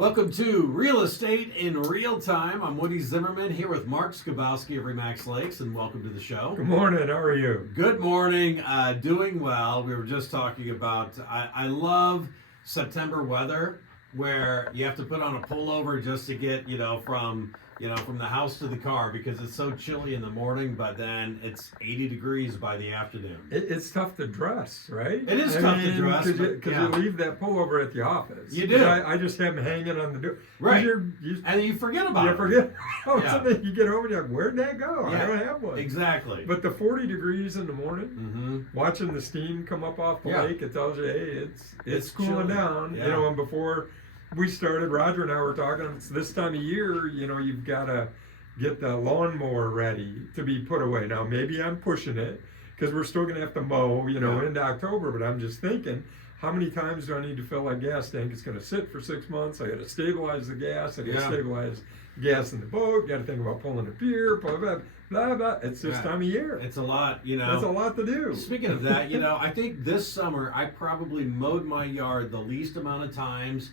Welcome to Real Estate in Real Time. I'm Woody Zimmerman here with Mark Skabowski of Remax Lakes, and welcome to the show. Good morning. How are you? Good morning. Doing well. We were just talking about, I love September weather where you have to put on a pullover just to get, from the house to the car because it's so chilly in the morning, but then it's 80 degrees by the afternoon. It's tough to dress, right? It is tough to dress. Because you leave that pullover at the office. You do. I just have them hanging on the door. Right. And you forget about it. You forget. Yeah. You get home and you're like, where'd that go? Yeah. I don't have one. Exactly. But the 40 degrees in the morning, watching the steam come up off the lake, it tells you, hey, it's cooling chilly. down. Yeah. And before we started, Roger and I were talking, it's this time of year, you've got to get the lawnmower ready to be put away. Now, maybe I'm pushing it because we're still going to have to mow, into October, but I'm just thinking, how many times do I need to fill that gas tank? It's going to sit for 6 months. I got to stabilize the gas. I got to stabilize gas in the boat. Got to think about pulling the pier, blah, blah, blah, blah. It's this time of year. It's a lot, That's a lot to do. Speaking of that, I think this summer I probably mowed my yard the least amount of times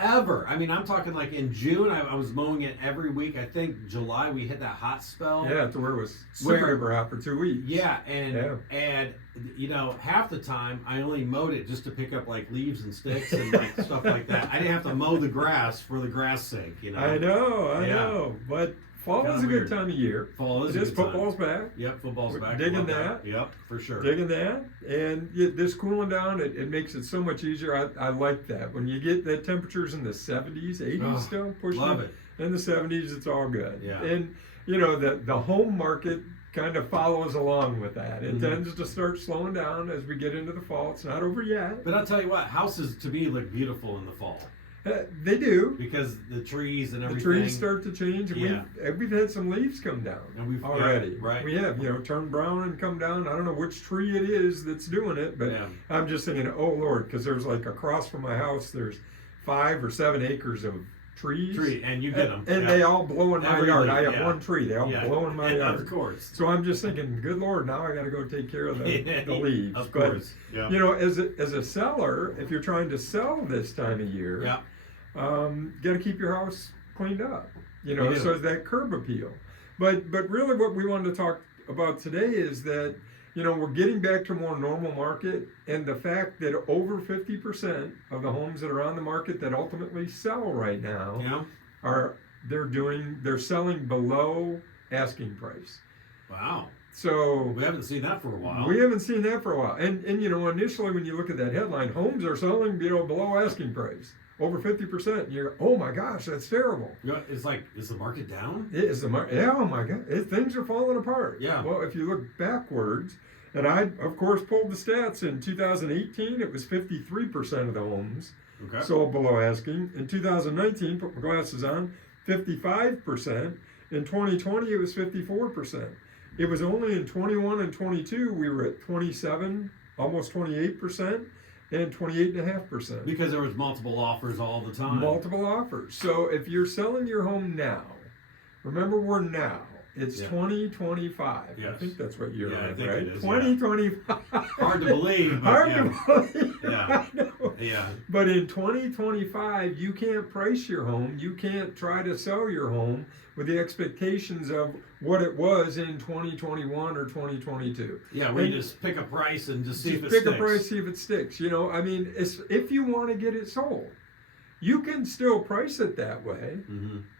ever. I mean, I'm talking like in June, I was mowing it every week. I think July we hit that hot spell. Yeah, to where it was super hot for 2 weeks. Yeah, and half the time I only mowed it just to pick up like leaves and sticks and like stuff like that. I didn't have to mow the grass for the grass sake. I know, but fall is a good time of year. Fall is a good time. Football's back. Yep, football's back. Digging that. Yep, for sure. Digging that. And this cooling down, it makes it so much easier. I like that. When you get the temperatures in the 70s, 80s still, pushing it. In the 70s, it's all good. Yeah. And, the home market kind of follows along with that. It tends to start slowing down as we get into the fall. It's not over yet. But I'll tell you what, houses to me look beautiful in the fall. They do, because the trees and everything. The trees start to change. And we've had some leaves come down already. Right. We have, turn brown and come down. I don't know which tree it is that's doing it, but I'm just thinking, oh Lord, because there's like across from my house, there's 5 or 7 acres of trees. And you get them. And they all blow in my yard. I have one tree. They all blow in my yard. Of course. So I'm just thinking, good Lord, now I got to go take care of the leaves. Of course. But, as a seller, if you're trying to sell this time of year, got to keep your house cleaned up, so that curb appeal. But really what we wanted to talk about today is that, we're getting back to a more normal market, and the fact that over 50% of the homes that are on the market that ultimately sell right now they're selling below asking price. Wow. So we haven't seen that for a while. And initially when you look at that headline, homes are selling, below asking price. Over 50%, you're, oh my gosh, that's terrible. It's like, is the market down? Is the market? Yeah, oh my God, things are falling apart. Yeah. Well, if you look backwards, and I, of course, pulled the stats. In 2018, it was 53% of the homes sold below asking. In 2019, put my glasses on, 55%. In 2020, it was 54%. It was only in 21 and 22 we were at 27, almost 28%. And 28.5%. Because there was multiple offers all the time. Multiple offers. So if you're selling your home now, remember we're now. It's 2025. Yes. I think that's what you're I on, think right? it is, 2025. Hard to believe. Hard to believe. Yeah. I know. Yeah. But in 2025, you can't price your home. You can't try to sell your home with the expectations of what it was in 2021 or 2022. Yeah, we just pick a price and just see if it sticks. Pick a price, see if it sticks. If you want to get it sold, you can still price it that way.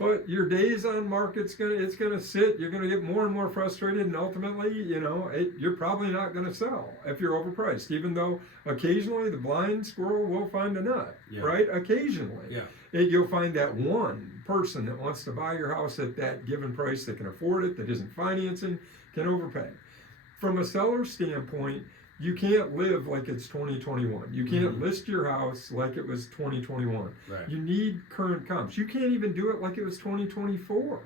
But your days on market's gonna sit. You're gonna get more and more frustrated, and ultimately, you're probably not gonna sell if you're overpriced. Even though occasionally the blind squirrel will find a nut, right? Occasionally, you'll find that one person that wants to buy your house at that given price, that can afford it, that isn't financing, can overpay. From a seller's standpoint, you can't live like it's 2021. You can't list your house like it was 2021. Right. You need current comps. You can't even do it like it was 2024.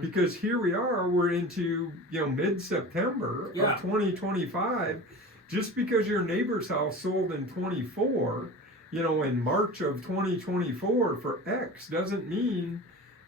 Because here we are, we're into mid-September of 2025. Just because your neighbor's house sold in 24, in March of 2024 for X doesn't mean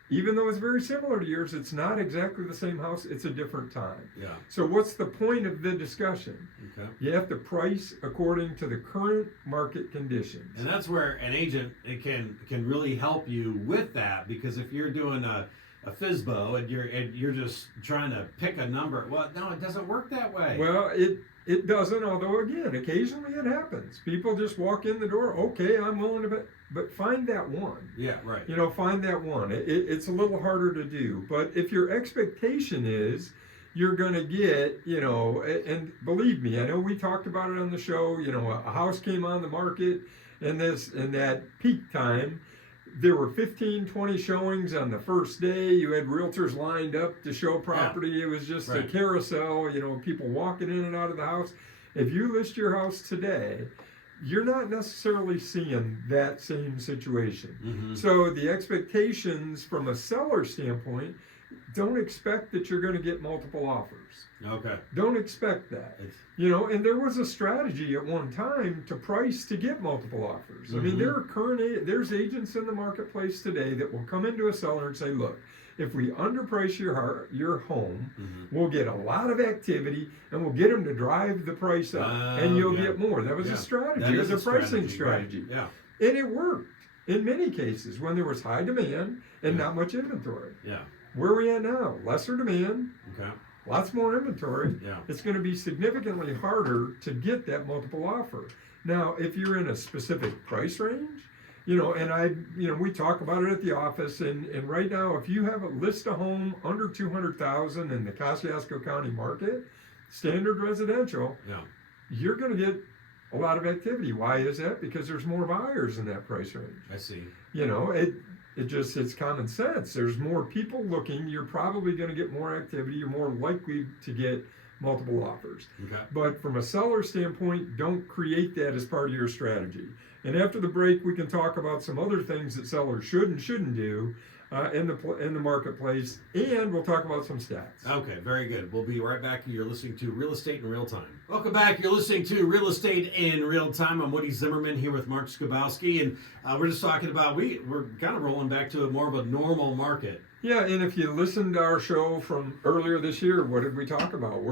even though it's very similar to yours, it's not exactly the same house. It's a different time. Yeah. So what's the point of the discussion? Okay. You have to price according to the current market conditions. And that's where an agent it can really help you with that, because if you're doing a FSBO and you're just trying to pick a number, well, no, it doesn't work that way. Well, it doesn't, although again, occasionally it happens. People just walk in the door, okay, I'm willing to bet, but find that one. Yeah, right. You know, find that one. It's a little harder to do, but if your expectation is you're going to get, you know, and believe me, I know we talked about it on the show, you know, a house came on the market and that peak time, there were 15, 20 showings on the first day. You had realtors lined up to show property. Yeah. It was just a carousel, you know, people walking in and out of the house. If you list your house today, you're not necessarily seeing that same situation. Mm-hmm. So the expectations from a seller standpoint, don't expect that you're going to get multiple offers. Okay. Don't expect that. You know, and there was a strategy at one time to price to get multiple offers. Mm-hmm. I mean, there's agents in the marketplace today that will come into a seller and say, look, if we underprice your home, mm-hmm. we'll get a lot of activity and we'll get them to drive the price up and you'll get more. That was a strategy. It was a pricing strategy. Right. Yeah. And it worked in many cases when there was high demand and not much inventory. Yeah. Where are we at now? Lesser demand. Okay. Lots more inventory. Yeah. It's going to be significantly harder to get that multiple offer. Now, if you're in a specific price range, you know, and we talk about it at the office, and right now, if you have a list a home under 200,000 in the Kosciuszko County market, standard residential, you're going to get a lot of activity. Why is that? Because there's more buyers in that price range. I see. You know, it's common sense. There's more people looking. You're probably going to get more activity. You're more likely to get multiple offers. Okay. But from a seller standpoint, don't create that as part of your strategy. And after the break, we can talk about some other things that sellers should and shouldn't do in the marketplace, and we'll talk about some stats. Okay, very good. We'll be right back. You're listening to Real Estate in Real Time. Welcome back. You're listening to Real Estate in Real Time. I'm Woody Zimmerman here with Mark Skabowski, and we're just talking about we're kind of rolling back to more of a normal market. Yeah, and if you listened to our show from earlier this year, what did we talk about?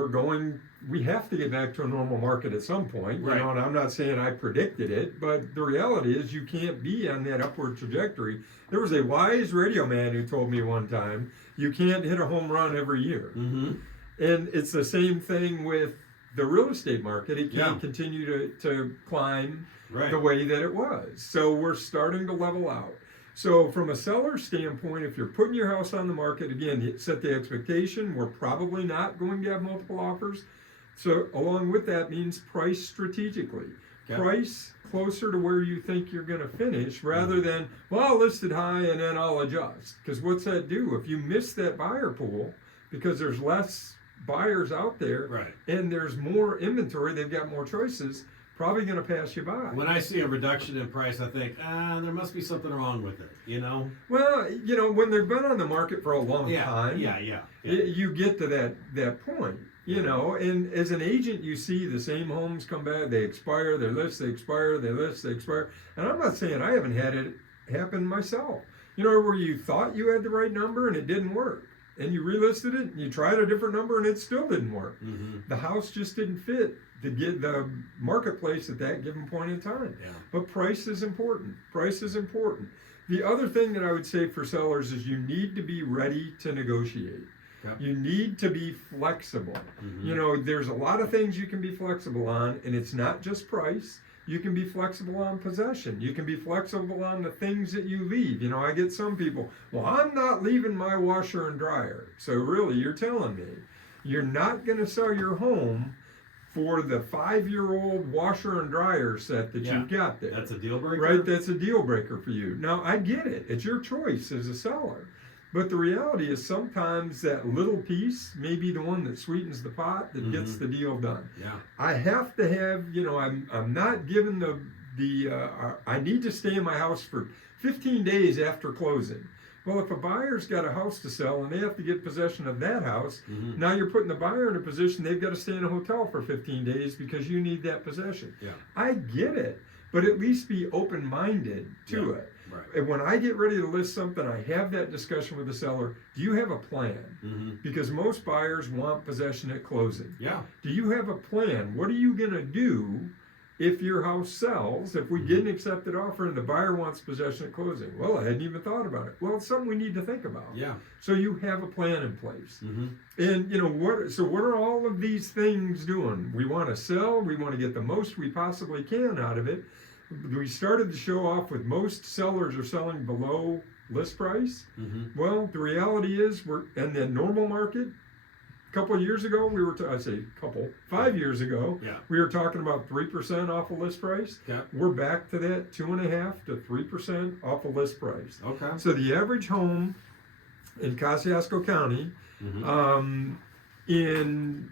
We have to get back to a normal market at some point. You know, and I'm not saying I predicted it, but the reality is you can't be on that upward trajectory. There was a wise radio man who told me one time, you can't hit a home run every year. Mm-hmm. And it's the same thing with the real estate market. It can't continue to climb the way that it was. So we're starting to level out. So from a seller standpoint, if you're putting your house on the market, again, set the expectation. We're probably not going to have multiple offers. So along with that means price strategically. Okay. Price closer to where you think you're going to finish rather than, well, I'll list it high and then I'll adjust. Because what's that do? If you miss that buyer pool because there's less buyers out there and there's more inventory, they've got more choices, probably going to pass you by. When I see a reduction in price, I think, there must be something wrong with it, you know? Well, you know, when they've been on the market for a long time, you get to that point, you know, and as an agent, you see the same homes come back, they expire, they list, they expire, they list, they expire. And I'm not saying I haven't had it happen myself. You know, where you thought you had the right number and it didn't work. And you relisted it and you tried a different number and it still didn't work. Mm-hmm. The house just didn't fit to get the marketplace at that given point in time. Yeah. But price is important. Price is important. The other thing that I would say for sellers is you need to be ready to negotiate. Yep. You need to be flexible. Mm-hmm. You know, there's a lot of things you can be flexible on, and it's not just price. You can be flexible on possession. You can be flexible on the things that you leave. You know, I get some people, well, I'm not leaving my washer and dryer. So really, you're telling me you're not going to sell your home for the 5-year-old washer and dryer set that you've got there. That's a deal breaker? Right, that's a deal breaker for you. Now, I get it. It's your choice as a seller. But the reality is sometimes that little piece may be the one that sweetens the pot that gets the deal done. Yeah. I have to have, you know, I'm not given I need to stay in my house for 15 days after closing Well, if a buyer's got a house to sell and they have to get possession of that house, Mhm. now you're putting the buyer in a position they've got to stay in a hotel for 15 days because you need that possession. Yeah. I get it, but at least be open-minded to Yeah. it. Right. And when I get ready to list something, I have that discussion with the seller. Do you have a plan? Mm-hmm. Because most buyers want possession at closing. Yeah. Do you have a plan? What are you going to do if your house sells, if we get an accepted offer and the buyer wants possession at closing? Well, I hadn't even thought about it. Well, it's something we need to think about. Yeah. So you have a plan in place. Mm-hmm. And you know what, so what are all of these things doing? We want to sell, we want to get the most we possibly can out of it. We started the show off with most sellers are selling below list price. Mm-hmm. Well, the reality is we're in the normal market. A couple of years ago, we were, 5 years ago, Yeah. we were talking about 3% off of list price. Okay. We're back to that 2.5 to 3% off of list price. Okay. So the average home in Kosciuszko County, Mm-hmm.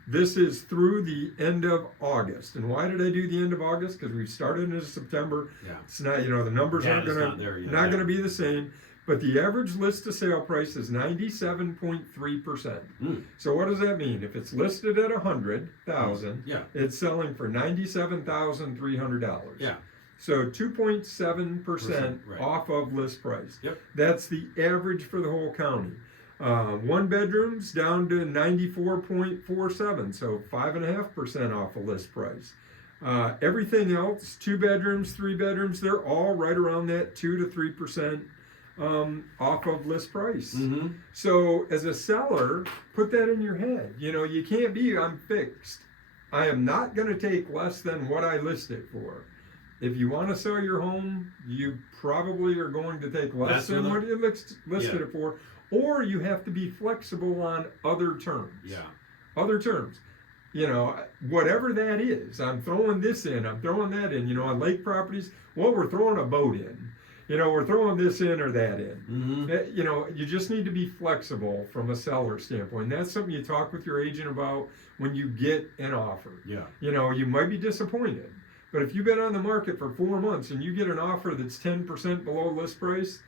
this is through the end of August. And why did I do the end of August? Because we started in September. Yeah. It's not, the numbers Yeah, aren't it's gonna not there yet, not yeah. gonna be the same. But the average list to sale price is 97.3%. Mm. So what does that mean? If it's listed at 100,000, Yeah. it's selling for $97,300. Yeah. So 2.7% Right. off of list price. Yep. That's the average for the whole county. One bedrooms down to 94.47, so 5.5% off of list price. Everything else, 2 bedrooms, 3 bedrooms, they're all right around that 2 to 3% off of list price. Mm-hmm. So as a seller, put that in your head. You can't be, I'm fixed. I am not going to take less than what I list it for. If you want to sell your home, you probably are going to take less That's than what what you listed Yeah. it for, or you have to be flexible on other terms. Yeah. Other terms. Whatever that is, I'm throwing this in, I'm throwing that in. On lake properties, well, we're throwing a boat in. We're throwing this in or that in. Mm-hmm. You just need to be flexible from a seller standpoint. That's something you talk with your agent about when you get an offer. Yeah. You might be disappointed, but if you've been on the market for 4 months and you get an offer that's 10% below list price,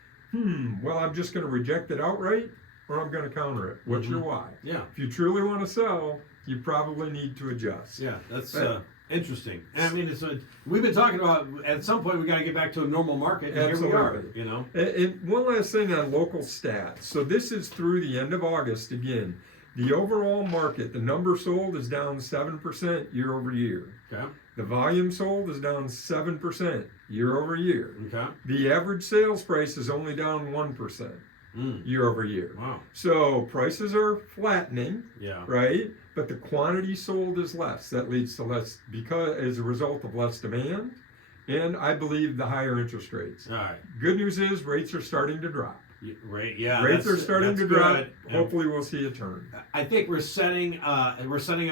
well, I'm just going to reject it outright, or I'm going to counter it. What's your why? Yeah. If you truly want to sell, you probably need to adjust. Yeah. That's interesting. And I mean, we've been talking about at some point we got to get back to a normal market, and Absolutely. here we are. And one last thing on local stats. So this is through the end of August again. The overall market, the number sold is down 7% year over year. Okay. The volume sold is down 7% year over year. Okay. The average sales price is only down 1% year over year. Wow. So prices are flattening, Yeah. right? But the quantity sold is less. That leads to less because as a result of less demand, and I believe the higher interest rates. All right. Good news is rates are starting to drop. Right. Yeah. Rates are starting to drop. good. Hopefully, we'll see a turn. I think we're setting up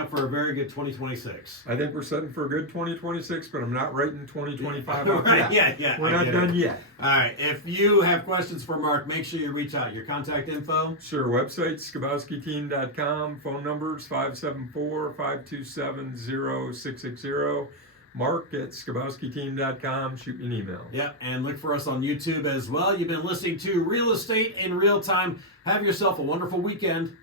for a very good 2026. I think we're setting for a good 2026, but I'm not writing 2025 off Right, yet. yeah. We're I not get done it. yet. All right. If you have questions for Mark, make sure you reach out. Your contact info. Sure. Website, skabowskiteam.com. Phone numbers, 574-527-0660. Mark at skabowskiteam.com. Shoot me an email. Yep, and look for us on YouTube as well. You've been listening to Real Estate in Real Time. Have yourself a wonderful weekend.